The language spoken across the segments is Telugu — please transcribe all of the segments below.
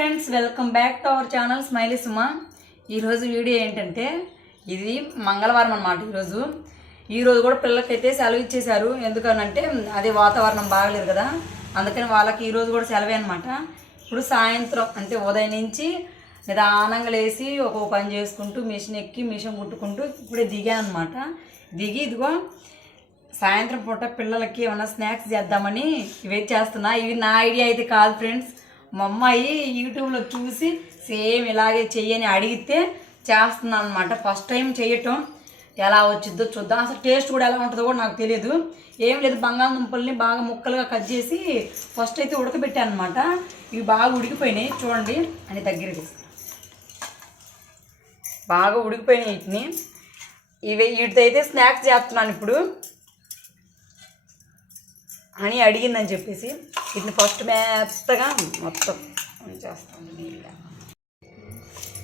Friends welcome back to our channel smiley Suma ఈరోజు వీడియో ఏంటంటే ఇది మంగళవారం అనమాట ఈరోజు ఈరోజు కూడా పిల్లలకైతే సెలవు ఇచ్చేశారు. ఎందుకనంటే అదే వాతావరణం బాగలేదు కదా. అందుకని వాళ్ళకి ఈరోజు కూడా సెలవే అనమాట ఇప్పుడు సాయంత్రం అంటే ఉదయం నుంచి నిదానంగా లేచి ఒక్కొక్క పని చేసుకుంటూ మిషన్ ఎక్కి మిషన్ కుట్టుకుంటూ ఇప్పుడే దిగాను అనమాట దిగి ఇదిగో సాయంత్రం పూట పిల్లలకి ఏమైనా స్నాక్స్ చేద్దామని ఇవే చేస్తున్నా. ఇవి నా ఐడియా అయితే కాదు ఫ్రెండ్స్ మా అమ్మాయి యూట్యూబ్లో చూసి సేమ్ ఇలాగే చెయ్యని అడిగితే చేస్తున్నాను అనమాట ఫస్ట్ టైం చేయటం ఎలా వచ్చిద్దో చూద్దాం. అసలు టేస్ట్ కూడా ఎలా ఉంటుందో కూడా నాకు తెలియదు ఏం లేదు బంగాళదుంపల్ని బాగా ముక్కలుగా కట్ చేసి ఫస్ట్ అయితే ఉడకబెట్టాను అనమాట ఇవి బాగా ఉడికిపోయినాయి. చూడండి అని దగ్గర బాగా ఉడికిపోయినాయి వీటిని. ఇవి వీటితో స్నాక్స్ చేస్తున్నాను ఇప్పుడు. అని అడిగిందని చెప్పేసి వీటిని ఫస్ట్ మెత్తగా మొత్తం చేస్తాను నీళ్ళ.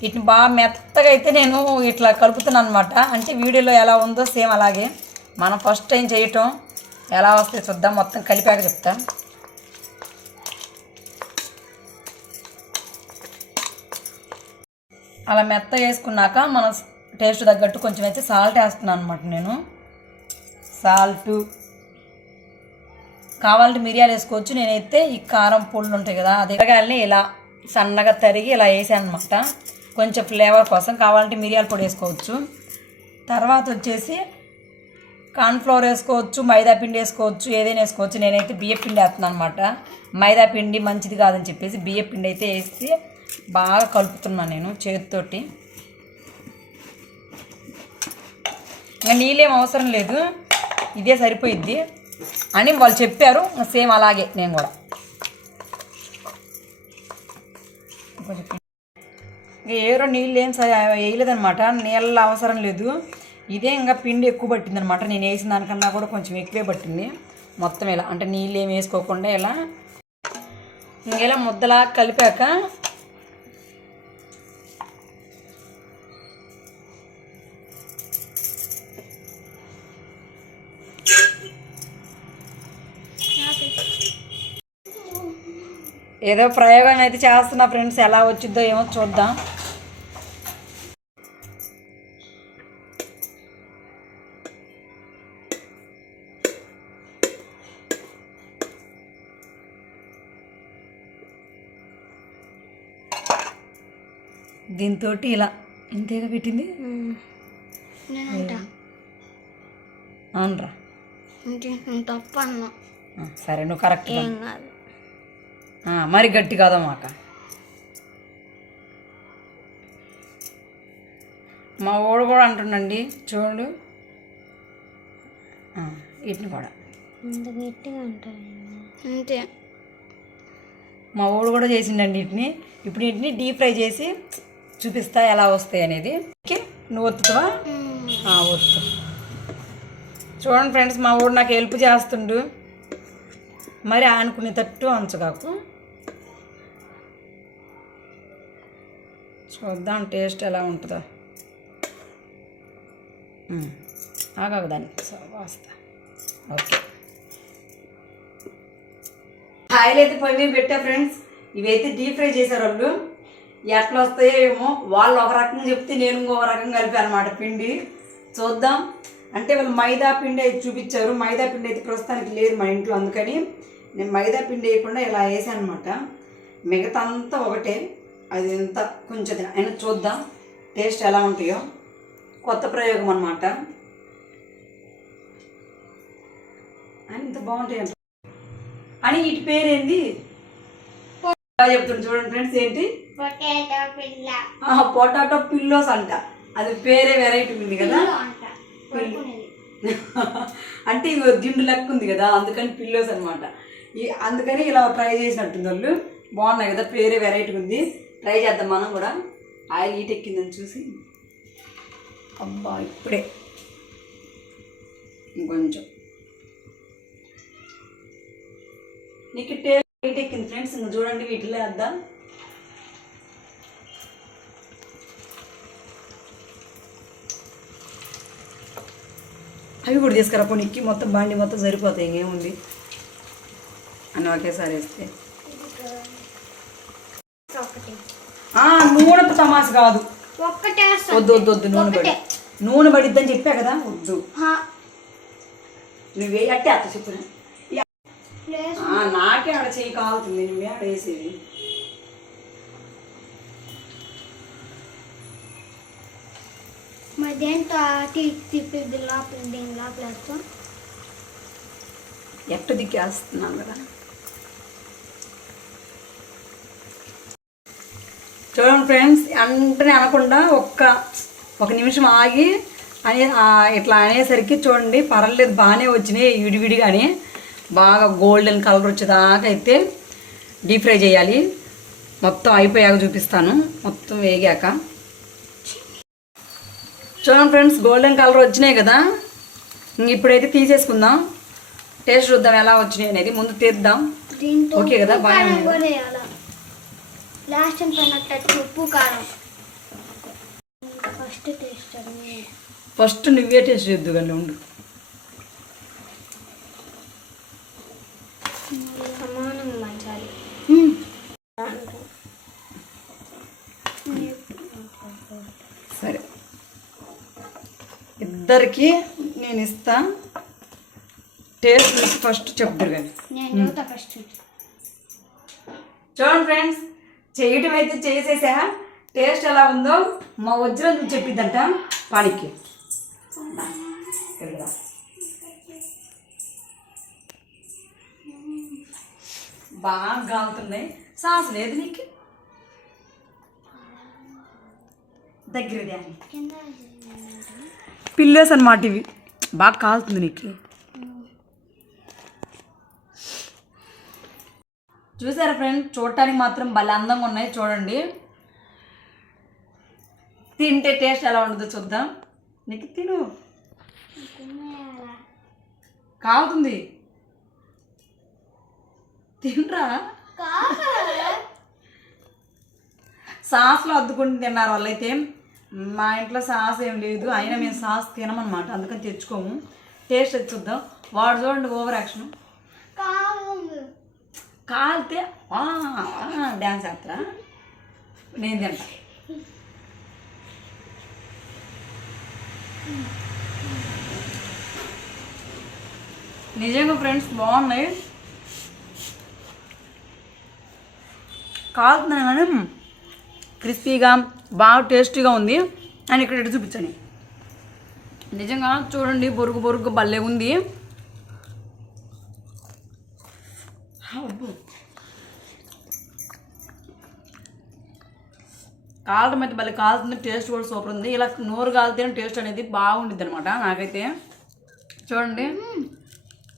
వీటిని బాగా మెత్తగా అయితే నేను ఇట్లా కలుపుతున్నాను అనమాట అంటే వీడియోలో ఎలా ఉందో సేమ్ అలాగే. మనం ఫస్ట్ టైం చేయటం? ఎలా వస్తే చూద్దాం. మొత్తం కలిపాక చెప్తా. అలా మెత్త వేసుకున్నాక మనం టేస్ట్ తగ్గట్టు కొంచెం అయితే సాల్ట్ వేస్తున్నాను అనమాట నేను. సాల్టు కావాలంటే మిరియాలు వేసుకోవచ్చు. నేనైతే ఈ కారం పొళ్ళు ఉంటాయి కదా అది ఎరగాలని ఇలా సన్నగా తరిగి ఇలా వేసాను అనమాట కొంచెం ఫ్లేవర్ కోసం కావాలంటే మిరియాల పొడి వేసుకోవచ్చు. తర్వాత వచ్చేసి కార్న్ఫ్లవర్ వేసుకోవచ్చు మైదా పిండి వేసుకోవచ్చు ఏదైనా వేసుకోవచ్చు. నేనైతే బియ్య పిండి వేస్తున్నాను అనమాట మైదా పిండి మంచిది కాదని చెప్పేసి బియ్య పిండి అయితే వేసి బాగా కలుపుతున్నాను నేను చేతితోటి. ఇంకా నీళ్ళేం అవసరం లేదు. ఇదే సరిపోయిద్ది. అని వాళ్ళు చెప్పారు. సేమ్ అలాగే నేను కూడా. ఇంకా ఏరో నీళ్ళు ఏం వేయలేదనమాట నీళ్ళ అవసరం లేదు. ఇదే ఇంకా పిండి ఎక్కువ పట్టింది అనమాట నేను వేసిన దానికన్నా కూడా కొంచెం ఎక్కువే పట్టింది. మొత్తం ఇలా. అంటే నీళ్ళు ఏం వేసుకోకుండా ఇలా. ఇంకెలా ముద్దలా కలిపాక ఏదో ప్రయోగం అయితే చేస్తున్నా ఫ్రెండ్స్ ఎలా వచ్చిద్దో ఏమో చూద్దాం. దీంతో ఇలా. ఇంతేగా పెట్టింది? అవునరా. తప్పు సరే నువ్వు కరెక్ట్ ఏం కాదు. మరి గట్టి కాదా మాక? మా ఓడు కూడా అంటుండండి చూడు. ఆ, వీటిని కూడా. అంతే. మా ఓడు కూడా చేసిండండి వీటిని ఇప్పుడు వీటిని డీప్ ఫ్రై చేసి చూపిస్తా ఎలా వస్తాయి అనేది. ఓకే నువ్వు ఒత్తుతావా? ఆ, ఒత్తు. చూడండి ఫ్రెండ్స్ మా ఊడు నాకు హెల్ప్ చేస్తుండు. మరి ఆనుకునేటట్టు అంచగాకు చూద్దాం టేస్ట్ ఎలా ఉంటుందో. ఉమ్, దాన్ని. ఓకే. ఆయిల్ అయితే పొయ్యి మీద పెట్టా ఫ్రెండ్స్. ఇవైతే డీప్ ఫ్రై చేశారు వాళ్ళు. ఎట్లా వస్తాయో ఏమో వాళ్ళు ఒక రకంగా చెప్తే నేను ఇంకో రకంగా కలిపాను అనమాట పిండి. చూద్దాం. అంటే వాళ్ళు మైదా పిండి అయితే చూపించారు. మైదా పిండి అయితే ప్రస్తుతానికి లేదు మా ఇంట్లో అందుకని. నేను మైదా పిండి వేయకుండా ఇలా వేసాను అనమాట మిగతా అంతా ఒకటే. అది ఎంత కొంచెం అయినా చూద్దాం. టేస్ట్ ఎలా ఉంటాయో. కొత్త ప్రయోగం అనమాట అని ఇంత బాగుంటాయి అని వీటి పేరేంది? చెప్తుంది చూడండి ఫ్రెండ్స్ ఏంటి? పొటాటో పిల్ల. పొటాటో పిల్లోస్ అంట. అది పేరే వెరైటీ ఉంది కదా. అంట. అంటే ఇవి దిండు లెక్క ఉంది కదా అందుకని పిల్లోస్ అనమాట అందుకని ఇలా ట్రై చేసినట్టుంది వాళ్ళు. బాగున్నాయి కదా పేరే వెరైటీ ఉంది. ట్రై చేద్దాం మనం కూడా. ఆయిల్ హీట్ ఎక్కిందని చూసి. అబ్బా ఇప్పుడే. ఇంకొంచెం. నీకు టేస్ట్ హీట్ ఎక్కింది ఫ్రెండ్స్ ఇంకా చూడండి వీటిలో వేద్దాం అవి కూడా తీసుకురా నిక్కి మొత్తం బాండి మొత్తం సరిపోతాయి ఇంకేముంది? అని ఒకేసారి వేస్తే. నూనెతో తమాస కాదు. ఒక్కటే వద్దు వద్దు వద్దు నూనె పడి. నూనె పడిద్దని చెప్పా కదా వద్దు. నువ్వే అట్టే అత్త చెప్పు ప్లేస్ ఆ, నాకే ఆడ చేయి కాలుతుంది నువ్వే ఆడ వేసేది? దేంతో తిప్పి లోపల దీని లోపల వేస్తాం ఎట్ట దిక్కేస్తున్నాను కదా. చూడండి ఫ్రెండ్స్ వెంటనే అనకుండా ఒక్క ఒక నిమిషం ఆగి అనే ఇట్లా అనేసరికి చూడండి పర్లేదు బాగానే వచ్చినాయి విడివిడిగానే. బాగా గోల్డెన్ కలర్ వచ్చేదాకా అయితే డీప్ ఫ్రై చేయాలి. మొత్తం అయిపోయాక చూపిస్తాను. మొత్తం వేగాక. చూడండి ఫ్రెండ్స్ గోల్డెన్ కలర్ వచ్చినాయి కదా. ఇంక ఇప్పుడైతే తీసేసుకుందాం. టేస్ట్ చూద్దాం ఎలా వచ్చినాయి అనేది. ముందు తీద్దాం. ఓకే కదా, ఉప్పు బాగానే కారం ఉంది. కూడా వేయాలి లాస్ట్ టైం పడినట్టు ఉప్పు కారం. ఫస్ట్ టేస్ట్ ఫస్ట్ నువ్వే టేస్ట్ చేద్దు కానీ ఉండు. మంచాలి సరే. ఇద్దరికి నేను ఇస్తా. టేస్ట్ ఫస్ట్ చెప్తారు కానీ. చూడండి ఫ్రెండ్స్. చేయటం అయితే చేసేసా? టేస్ట్ ఎలా ఉందో మా వజ్రం చూసి చెప్పిద్దంట. పానికి. బాగా కాలుతున్నాయి సాస్ లేదు నీకు? దగ్గర పిల్లేస్ అనమాట ఇవి. బాగా కాలుతుంది నీకు. చూసారా ఫ్రెండ్ చూడటానికి మాత్రం భలే అందంగా ఉన్నాయి చూడండి. తింటే టేస్ట్ ఎలా ఉండదో చూద్దాం. నీకు తిను. కావుతుంది తినరా? సాస్లో అద్దుకుంటూ తిన్నారు వాళ్ళైతే. మా ఇంట్లో సాస్ ఏం లేదు అయినా మేము సాస్ తినమన్నమాట అందుకని తెచ్చుకోము. టేస్ట్ వచ్చి చూద్దాం. వాడు చూడండి ఓవర్ యాక్షన్ కాలితే డ్యాన్స్ చేస్తారా? నేను తింటా. నిజంగా ఫ్రెండ్స్ బాగున్నాయి. కాలుతున్నాను కానీ క్రిస్పీగా బాగా టేస్టీగా ఉంది. అని ఇక్కడ ఇటు చూపించండి. నిజంగా చూడండి బొరుగు బొరుగు భలే ఉంది అబ్బో. కాలడం అయితే భలే కాలుతుంది టేస్ట్ కూడా సూపర్ ఉంది. ఇలా నోరు కాలితేనే టేస్ట్ అనేది బాగుండిద్ది అనమాట నాకైతే. చూడండి.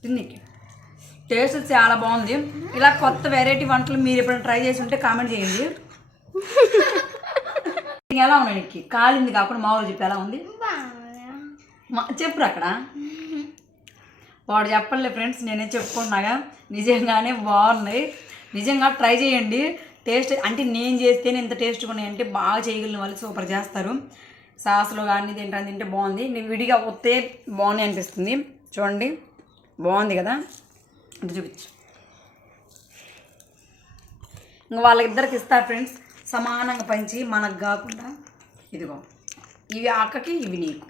తిన్నికి. టేస్ట్ చాలా బాగుంది. ఇలా కొత్త వెరైటీ వంటలు మీరు ఎప్పుడైనా ట్రై చేసి ఉంటే కామెంట్ చేయండి. ఎలా ఉన్నాయి నీకు? కాలింది కాకుండా మామూలు చెప్పి ఎలా ఉంది? మా చెప్పురు అక్కడ. వాడు చెప్పలే ఫ్రెండ్స్ నేనే చెప్పుకుంటున్నాగా. నిజంగానే బాగున్నాయి నిజంగా ట్రై చేయండి. టేస్ట్ అంటే నేను చేస్తేనే ఇంత టేస్ట్గా ఉన్నాయి అంటే బాగా చేయగలిగిన వాళ్ళు సూపర్ చేస్తారు. సాస్లో కానీ తింటాను తింటే బాగుంది. నేను విడిగా వస్తే బాగున్నాయి అనిపిస్తుంది. చూడండి బాగుంది కదా? అంటే చూపించు. ఇంకా వాళ్ళిద్దరికి ఇస్తారు ఫ్రెండ్స్ సమానంగా పంచి మనకు కాకుండా ఇదిగో ఇవి అక్కకి ఇవి నీకు.